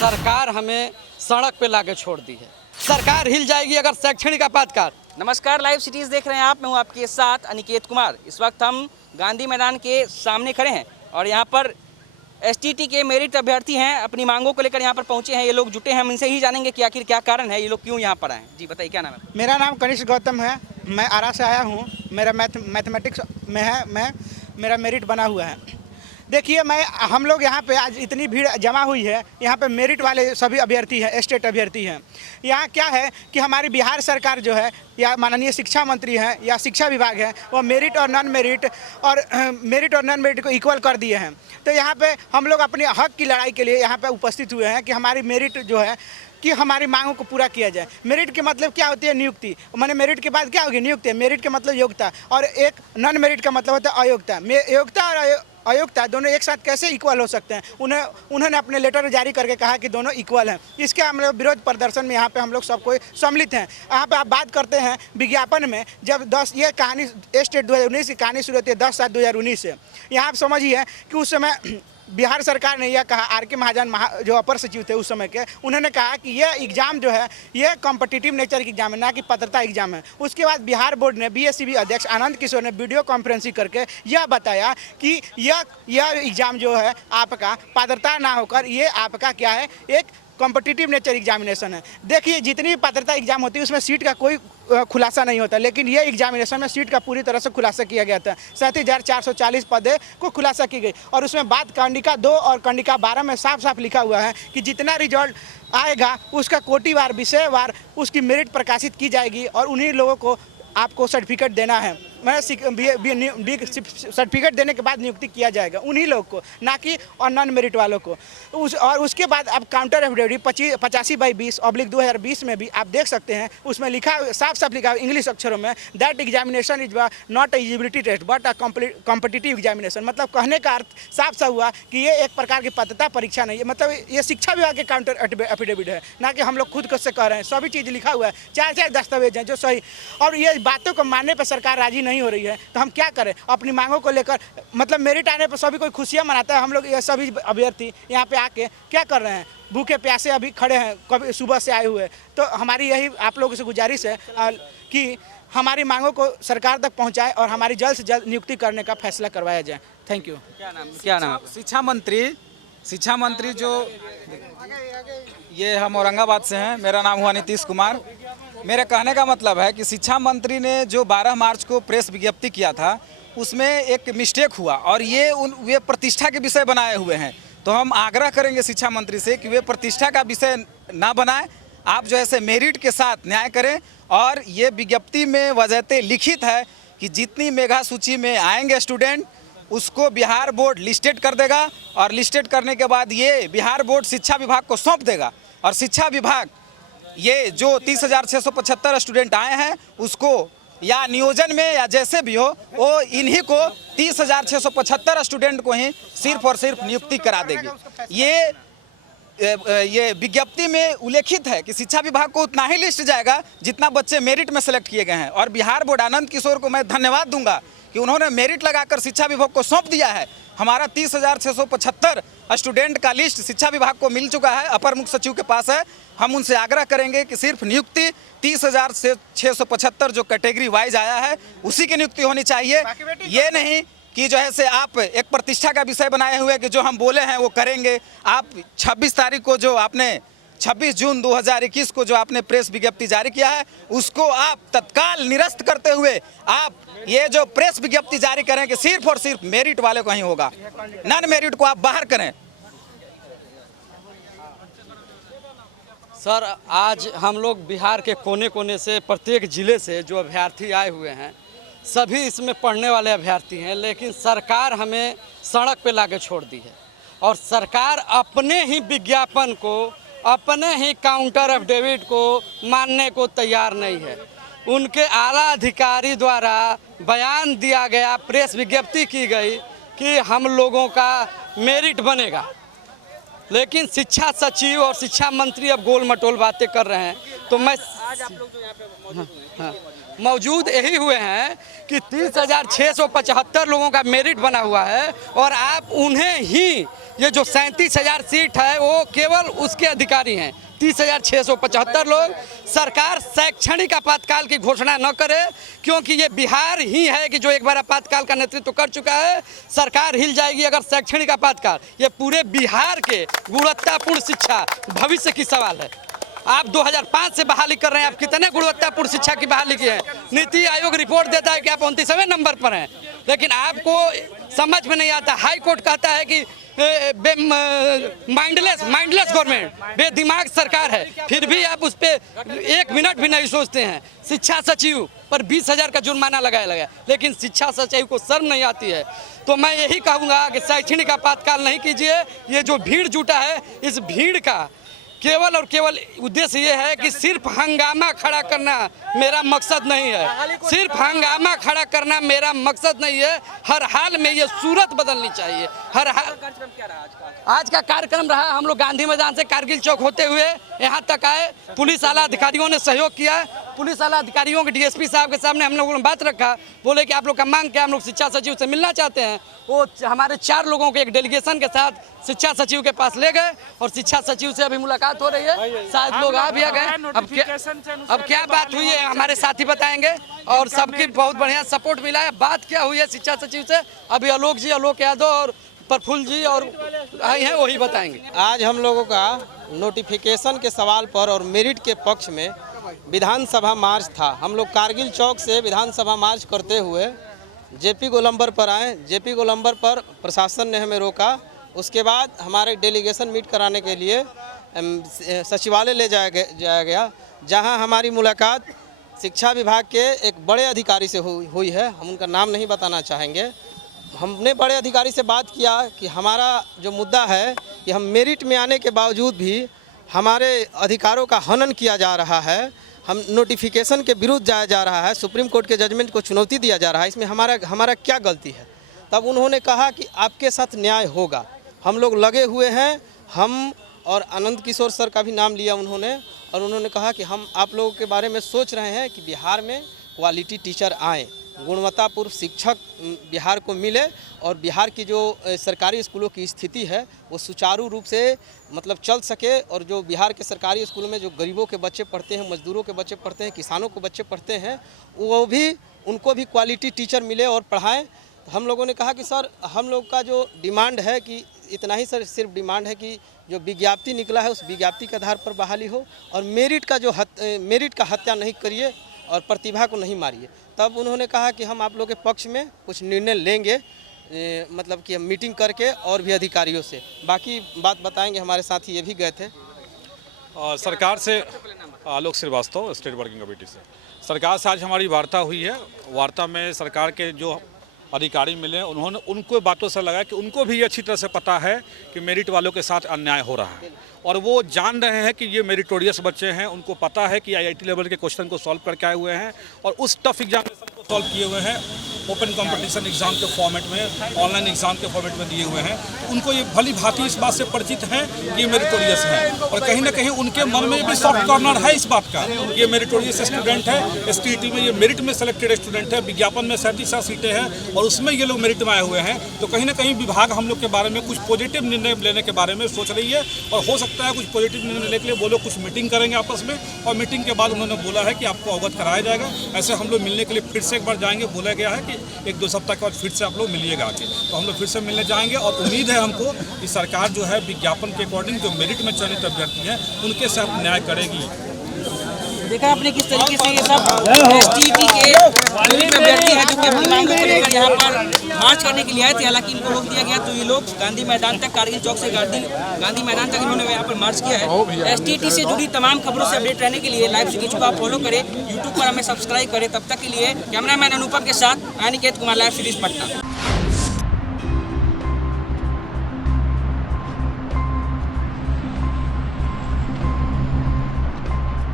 सरकार हमें सड़क पे लाके छोड़ दी है। सरकार हिल जाएगी अगर शैक्षणिक आपातकाल। नमस्कार, लाइव सिटीज़ देख रहे हैं आप। मैं हूं आपके साथ अनिकेत कुमार। इस वक्त हम गांधी मैदान के सामने खड़े हैं और यहां पर एसटीटी के मेरिट अभ्यर्थी हैं, अपनी मांगों को लेकर यहां पर पहुंचे हैं। ये लोग जुटे हैं, हम इनसे ही जानेंगे कि आखिर क्या कारण है, ये लोग क्यों यहां पर आए। जी बताइए, क्या नाम है? मेरा नाम कनिष्क गौतम है। मैं आरा से आया हूँ। मेरा मैथमेटिक्स में है। मेरा मेरिट बना हुआ है। देखिए, हम लोग यहाँ पे आज इतनी भीड़ जमा हुई है। यहाँ पे मेरिट वाले सभी अभ्यर्थी हैं, स्टेट अभ्यर्थी हैं। यहाँ क्या है कि हमारी बिहार सरकार जो है या माननीय शिक्षा मंत्री हैं या शिक्षा विभाग है, वो मेरिट और नॉन मेरिट को इक्वल कर दिए हैं। तो यहाँ पे हम लोग अपने हक की लड़ाई के लिए यहाँ पे उपस्थित हुए हैं कि हमारी मेरिट जो है कि हमारी मांगों को पूरा किया जाए। मेरिट के मतलब क्या होती है? नियुक्ति। माने मेरिट के बाद क्या होगी? नियुक्ति। मेरिट का मतलब योग्यता और एक नॉन मेरिट का मतलब होता है अयोग्यता। योग्यता और अयोग्यता दोनों एक साथ कैसे इक्वल हो सकते हैं? उन्होंने अपने लेटर जारी करके कहा कि दोनों इक्वल हैं। इसके हम लोग विरोध प्रदर्शन में यहाँ पे हम लोग सब कोई सम्मिलित हैं। यहाँ पे आप बात करते हैं विज्ञापन में, जब ये कहानी स्टेट 2019 की कहानी शुरू होती है 10/7/2019 से। यहाँ आप समझिए कि उस समय बिहार सरकार ने यह कहा, आर के महाजन जो अपर सचिव थे उस समय के, उन्होंने कहा कि यह एग्ज़ाम जो है ये कॉम्पिटिटिव नेचर की एग्ज़ाम है, ना कि पात्रता एग्ज़ाम है। उसके बाद बिहार बोर्ड ने बीएससीबी अध्यक्ष आनंद किशोर ने वीडियो कॉन्फ्रेंसिंग करके यह बताया कि यह एग्ज़ाम जो है आपका पात्रता ना होकर ये आपका क्या है, एक कॉम्पिटिटिव नेचर एग्जामिनेशन है। देखिए, जितनी भी पात्रता एग्जाम होती है उसमें सीट का कोई खुलासा नहीं होता, लेकिन ये एग्जामिनेशन में सीट का पूरी तरह से खुलासा किया गया था। 37,440 पदें को खुलासा की गई और उसमें बात कंडिका 2 और कंडिका 12 में साफ साफ लिखा हुआ है कि जितना रिजल्ट आएगा उसका कोटिवार विषयवार उसकी मेरिट प्रकाशित की जाएगी और उन्हीं लोगों को आपको सर्टिफिकेट देना है। मैं सर्टिफिकेट देने के बाद नियुक्ति किया जाएगा उन्हीं लोग को, ना कि और नॉन मेरिट वालों को। और उसके बाद अब काउंटर एफिडेविट 85/20/2020 में भी आप देख सकते हैं, उसमें लिखा साफ साफ लिखा इंग्लिश अक्षरों में, that examination is not eligibility test but a competitive examination. मतलब कहने का अर्थ साफ साफ हुआ कि ये एक प्रकार की पात्रता परीक्षा नहीं है। मतलब ये शिक्षा विभाग के काउंटर एफिडेविट है, ना कि हम लोग खुद से कह रहे हैं। सभी चीज़ लिखा हुआ है, 4 दस्तावेज हैं जो सही, और ये बातों को मानने पर सरकार राजी नहीं हो रही है। तो हम क्या करें? अपनी मांगों को लेकर, मतलब मेरिट आने पर सभी कोई खुशियां मनाता है। हम लोग ये सभी अभ्यर्थी यहाँ पे आके क्या कर रहे हैं? भूखे प्यासे अभी खड़े हैं, कभी सुबह से आए हुए। तो हमारी यही आप लोगों से गुजारिश है कि हमारी मांगों को सरकार तक पहुँचाए और हमारी जल्द से जल्द नियुक्ति करने का फैसला करवाया जाए। Thank you. क्या नाम? शिक्षा मंत्री जो ये हम औरंगाबाद से हैं। मेरा नाम हुआ नीतीश कुमार। मेरे कहने का मतलब है कि शिक्षा मंत्री ने जो 12 मार्च को प्रेस विज्ञप्ति किया था उसमें एक मिस्टेक हुआ और वे प्रतिष्ठा के विषय बनाए हुए हैं। तो हम आग्रह करेंगे शिक्षा मंत्री से कि वे प्रतिष्ठा का विषय ना बनाएं। आप जो है मेरिट के साथ न्याय करें। और ये विज्ञप्ति में वजहते लिखित है कि जितनी मेगा सूची में आएंगे स्टूडेंट उसको बिहार बोर्ड लिस्टेड कर देगा और लिस्टेड करने के बाद ये बिहार बोर्ड शिक्षा विभाग को सौंप देगा और शिक्षा विभाग ये जो 30,675 स्टूडेंट आए हैं उसको या नियोजन में या जैसे भी हो वो इन्हीं को 30,675 स्टूडेंट को ही सिर्फ और सिर्फ नियुक्ति करा देगी। ये विज्ञप्ति में उल्लेखित है कि शिक्षा विभाग को उतना ही लिस्ट जाएगा जितना बच्चे मेरिट में सेलेक्ट किए गए हैं। और बिहार बोर्ड आनंद किशोर को मैं धन्यवाद दूंगा कि उन्होंने मेरिट लगाकर शिक्षा विभाग को सौंप दिया है। हमारा 30,675 स्टूडेंट का लिस्ट शिक्षा विभाग को मिल चुका है, अपर मुख्य सचिव के पास है। हम उनसे आग्रह करेंगे कि सिर्फ नियुक्ति 30,675 जो कैटेगरी वाइज आया है उसी की नियुक्ति होनी चाहिए। ये नहीं कि जो है आप एक प्रतिष्ठा का विषय बनाए हुए कि जो हम बोले हैं वो करेंगे। आप 26 तारीख को जो आपने 26 जून 2021 को जो आपने प्रेस विज्ञप्ति जारी किया है उसको आप तत्काल निरस्त करते हुए आप ये जो प्रेस विज्ञप्ति जारी करें कि सिर्फ और सिर्फ मेरिट वाले को ही होगा, नॉन मेरिट को आप बाहर करें। सर, आज हम लोग बिहार के कोने कोने से, प्रत्येक ज़िले से जो अभ्यर्थी आए हुए हैं, सभी इसमें पढ़ने वाले अभ्यर्थी हैं, लेकिन सरकार हमें सड़क पे लाके छोड़ दी है और सरकार अपने ही विज्ञापन को, अपने ही काउंटर एफिडेविट को मानने को तैयार नहीं है। उनके आला अधिकारी द्वारा बयान दिया गया, प्रेस विज्ञप्ति की गई कि हम लोगों का मेरिट बनेगा, लेकिन शिक्षा सचिव और शिक्षा मंत्री अब गोल मटोल बातें कर रहे हैं। तो मैं आज आप लोग जो यहाँ पे मौजूद यही हुए हैं कि 30,675 लोगों का मेरिट बना हुआ है और आप उन्हें ही ये जो 37,000 सीट है वो केवल उसके अधिकारी हैं। 30,675 लोग। सरकार शैक्षणिक आपातकाल की घोषणा न करे, क्योंकि ये बिहार ही है कि जो एक बार आपातकाल का नेतृत्व कर चुका है। सरकार हिल जाएगी अगर शैक्षणिक आपातकाल। ये पूरे बिहार के गुणवत्तापूर्ण शिक्षा भविष्य की सवाल है। आप 2005 से बहाली कर रहे हैं, आप कितने गुणवत्तापूर्ण शिक्षा की बहाली की है? नीति आयोग रिपोर्ट देता है कि आप 29वें नंबर पर हैं, लेकिन आपको समझ में नहीं आता। हाई कोर्ट कहता है कि माइंडलेस गवर्नमेंट, बेदिमाग सरकार है, फिर भी आप उस पर 1 मिनट भी नहीं सोचते हैं। शिक्षा सचिव पर 20,000 का जुर्माना लगाया गया, लेकिन शिक्षा सचिव को शर्म नहीं आती है। तो मैं यही कहूँगा कि शैक्षणिक आपातकाल नहीं कीजिए। ये जो भीड़ जुटा है, इस भीड़ का केवल और केवल उद्देश्य ये है कि सिर्फ हंगामा खड़ा करना मेरा मकसद नहीं है। सिर्फ हंगामा खड़ा करना मेरा मकसद नहीं है। हर हाल में ये सूरत बदलनी चाहिए। हर हाल आज का कार्यक्रम रहा, हम लोग गांधी मैदान से कारगिल चौक होते हुए यहाँ तक आए। पुलिस आला अधिकारियों ने सहयोग किया। पुलिस आला अधिकारियों के डीएसपी साहब के सामने हम लोगों ने बात रखा। बोले कि आप लोग का मांग क्या? हम लोग शिक्षा सचिव से मिलना चाहते हैं। वो हमारे 4 लोगों के एक डेलीगेशन के साथ शिक्षा सचिव के पास ले गए और शिक्षा सचिव से अभी मुलाकात हो रही है। शायद लोग आ भी आ गए। अब क्या बात हुई है हमारे साथी बताएंगे, और सबकी बहुत बढ़िया सपोर्ट मिला है। बात क्या हुई है शिक्षा सचिव से, अभी आलोक यादव और प्रफुल्ल जी और आए हैं, वही बताएंगे। आज हम लोगों का नोटिफिकेशन के सवाल पर और मेरिट के पक्ष में विधानसभा मार्च था। हम लोग कारगिल चौक से विधानसभा मार्च करते हुए जेपी गोलंबर पर आए। जेपी गोलंबर पर प्रशासन ने हमें रोका। उसके बाद हमारे डेलीगेशन मीट कराने के लिए सचिवालय ले जाया गया, जहां हमारी मुलाकात शिक्षा विभाग के एक बड़े अधिकारी से हुई है। हम उनका नाम नहीं बताना चाहेंगे। हमने बड़े अधिकारी से बात किया कि हमारा जो मुद्दा है कि हम मेरिट में आने के बावजूद भी हमारे अधिकारों का हनन किया जा रहा है, हम नोटिफिकेशन के विरुद्ध जाया जा रहा है, सुप्रीम कोर्ट के जजमेंट को चुनौती दिया जा रहा है, इसमें हमारा क्या गलती है? तब उन्होंने कहा कि आपके साथ न्याय होगा। हम लोग लगे हुए हैं। हम और आनंद किशोर सर का भी नाम लिया उन्होंने, और उन्होंने कहा कि हम आप लोगों के बारे में सोच रहे हैं कि बिहार में क्वालिटी टीचर आएँ, गुणवत्तापूर्ण शिक्षक बिहार को मिले, और बिहार की जो सरकारी स्कूलों की स्थिति है वो सुचारू रूप से मतलब चल सके, और जो बिहार के सरकारी स्कूलों में जो गरीबों के बच्चे पढ़ते हैं, मजदूरों के बच्चे पढ़ते हैं, किसानों के बच्चे पढ़ते हैं, वो भी उनको भी क्वालिटी टीचर मिले और पढ़ाएं। हम लोगों ने कहा कि सर हम लोग का जो डिमांड है कि इतना ही सर सिर्फ डिमांड है कि जो विज्ञप्ति निकला है उस विज्ञप्ति के आधार पर बहाली हो, और मेरिट का हत्या नहीं करिए और प्रतिभा को नहीं मारिए। तब उन्होंने कहा कि हम आप लोगों के पक्ष में कुछ निर्णय लेंगे, मतलब कि हम मीटिंग करके और भी अधिकारियों से बाकी बात बताएंगे। हमारे साथी ये भी गए थे। सरकार से आलोक श्रीवास्तव, स्टेट वर्किंग कमेटी से। सरकार से आज हमारी वार्ता हुई है। वार्ता में सरकार के जो अधिकारी मिले, उनको बातों से लगा कि उनको भी ये अच्छी तरह से पता है कि मेरिट वालों के साथ अन्याय हो रहा है, और वो जान रहे हैं कि ये मेरिटोरियस बच्चे हैं। उनको पता है कि IIT लेवल के क्वेश्चन को सॉल्व करके आए हुए हैं, और उस टफ एग्जामिनेशन को सॉल्व किए हुए हैं, ओपन कंपटीशन एग्जाम के फॉर्मेट में, ऑनलाइन एग्जाम के फॉर्मेट में दिए हुए हैं। उनको ये भली भांति इस बात से परिचित हैं कि ये मेरिटोरियस हैं, और कहीं ना कहीं उनके मन में भी सॉफ्ट कॉर्नर है इस बात का। ये मेरिटोरियस स्टूडेंट है, STT में ये मेरिट में सेलेक्टेड स्टूडेंट है, विज्ञापन में 37 सीटें हैं और उसमें ये लोग मेरिट में आए हुए हैं। तो कहीं ना कहीं विभाग हम लोग के बारे में कुछ पॉजिटिव निर्णय लेने के बारे में सोच रही है, और हो सकता है कुछ पॉजिटिव निर्णय लेने के लिए वो लोग कुछ मीटिंग करेंगे आपस में, और मीटिंग के बाद उन्होंने बोला है कि आपको अवगत कराया जाएगा। ऐसे हम लोग मिलने के लिए फिर से एक बार जाएंगे। बोला गया है कि 1-2 सप्ताह के बाद फिर से आप लोग मिलिएगा आके, तो हम लोग फिर से मिलने जाएंगे, और उम्मीद है हमको कि सरकार जो है विज्ञापन के अकॉर्डिंग जो मेरिट में चयनित अभ्यर्थी हैं उनके साथ न्याय करेगी। देखा आपने किस तरीके से ये सब STT के अभ्यर्थी हैं जो कि अपनी मांगों को लेकर यहाँ पर मार्च करने के लिए आए थे। हालांकि इनको रोक दिया गया, तो ये लोग गांधी मैदान तक, कारगिल चौक से गांधी मैदान तक इन्होंने यहाँ पर मार्च किया है। STT से जुड़ी तमाम खबरों से अपडेट रहने के लिए लाइव सिटी को आप फॉलो करें, यूट्यूब पर हमें सब्सक्राइब करें। तब तक के लिए कैमरामैन अनुपम के साथ अनिकेत कुमार, लाइव सीरीज पटना।